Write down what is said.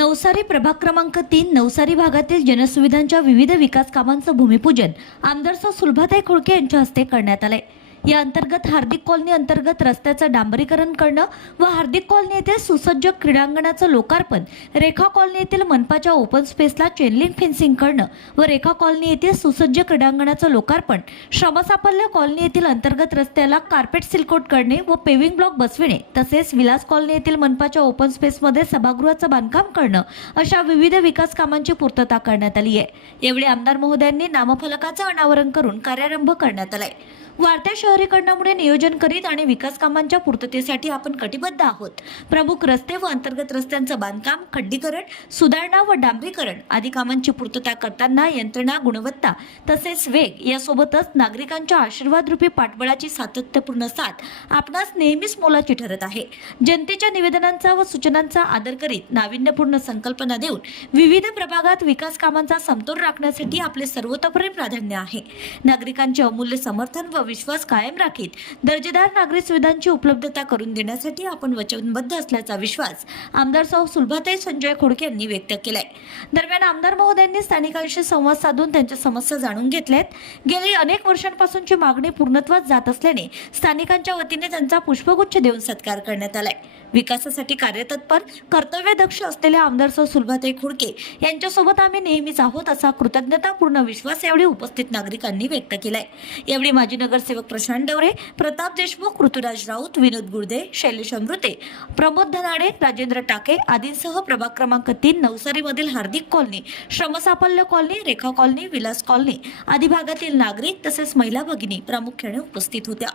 नवसारी प्रभाग क्रमांक 3 नवसारी भागातील जनसुविधांच्या विविध विकास कामांचं भूमिपूजन आमदार सौ सुलभाताई खोडके यांच्या हस्ते करण्यात आले। या अंतर्गत हार्दिक कॉलनी अंतर्गत रस्त्याचं डांबरीकरण करणं व हार्दिक कॉलनी येथे सुसज्ज क्रीडांगणाचं लोकार्पण, रेखा कॉलनी येथील मनपाच्या ओपन स्पेसला चेनलिंग फेन्सिंग करणं व रेखा कॉलनी येथील सुसज्ज क्रीडांगणाचं लोकार्पण, श्रमसाफल्य कॉलनी येथील अंतर्गत रस्त्याला कार्पेट सिलकोट करणे व पेविंग ब्लॉक बसविणे तसेच विलास कॉलनी येथील मनपाच्या ओपन स्पेसमध्ये सभागृहाचं बांधकाम करणं अशा विविध विकास कामांची पूर्तता करण्यात आली आहे। यावेळी आमदार महोदयांनी नामफलकाचं अनावरण करून कार्यारंभ करण्यात आलाय। वाढत्या शहरीकरणामुळे नियोजन करीत आणि विकास कामांच्या पूर्ततेसाठी आपण कटिबद्ध आहोत। प्रमुख रस्ते व अंतर्गत रस्त्यांचं बांधकाम, खड्डीकरण, सुधारणा व डांबरीकरण आदी कामांची पूर्तता करताना यंत्रणा, गुणवत्ता तसेच वेग यासोबतच नागरिकांच्या आशीर्वादरूपी पाठबळाची सातत्यपूर्ण साथ आपणास नेहमीच मोलाची ठरत आहे। जनतेच्या निवेदनांचा व सूचनांचा आदर करीत नाविन्यपूर्ण संकल्पना देऊन विविध प्रभागात विकास कामांचा समतोल राखण्यासाठी आपले सर्वतोपरी प्राधान्य आहे। नागरिकांचे अमूल्य समर्थन व विश्वास कायम राखीत दर्जेदार नागरिक सुविधांची उपलब्धता करून देण्यासाठी आपण वचनबद्ध असल्याचा विश्वास आमदार सौ सुलभाताई संजय खोडके यांनी व्यक्त केलाय। दरम्यान आमदार महोदयांनी स्थानिकांशी संवाद साधून त्यांच्या समस्या जाणून घेतल्यात। गेली अनेक वर्षांपासूनची मागणी पूर्णत्वास जात असल्याने स्थानिकांच्या वतीने त्यांचा पुष्पगुच्छ देऊन सत्कार करण्यात आलाय। विकासासाठी कार्यतत्पर, कर्तव्यदक्ष असलेल्या आमदार सौ सुलभाताई खोडके यांच्यासोबत आम्ही नेहमीच आहोत असा कृतज्ञतापूर्ण विश्वास यावेळी उपस्थित नागरिकांनी व्यक्त केलाय। यावेळी माजी नगरसेवक प्रशांत डवरे, प्रताप देशमुख, ऋतुराज राऊत, विनोद गुर्दे, शैलेश अमृते, प्रमोद धनाडे, राजेंद्र टाके आदींसह प्रभाग क्रमांक 3 नवसारीमधील हार्दिक कॉलनी, श्रमसाफल्य कॉलनी, रेखा कॉलनी, विलास कॉलनी आदी भागातील नागरिक तसेच महिला भगिनी प्रामुख्याने उपस्थित होत्या।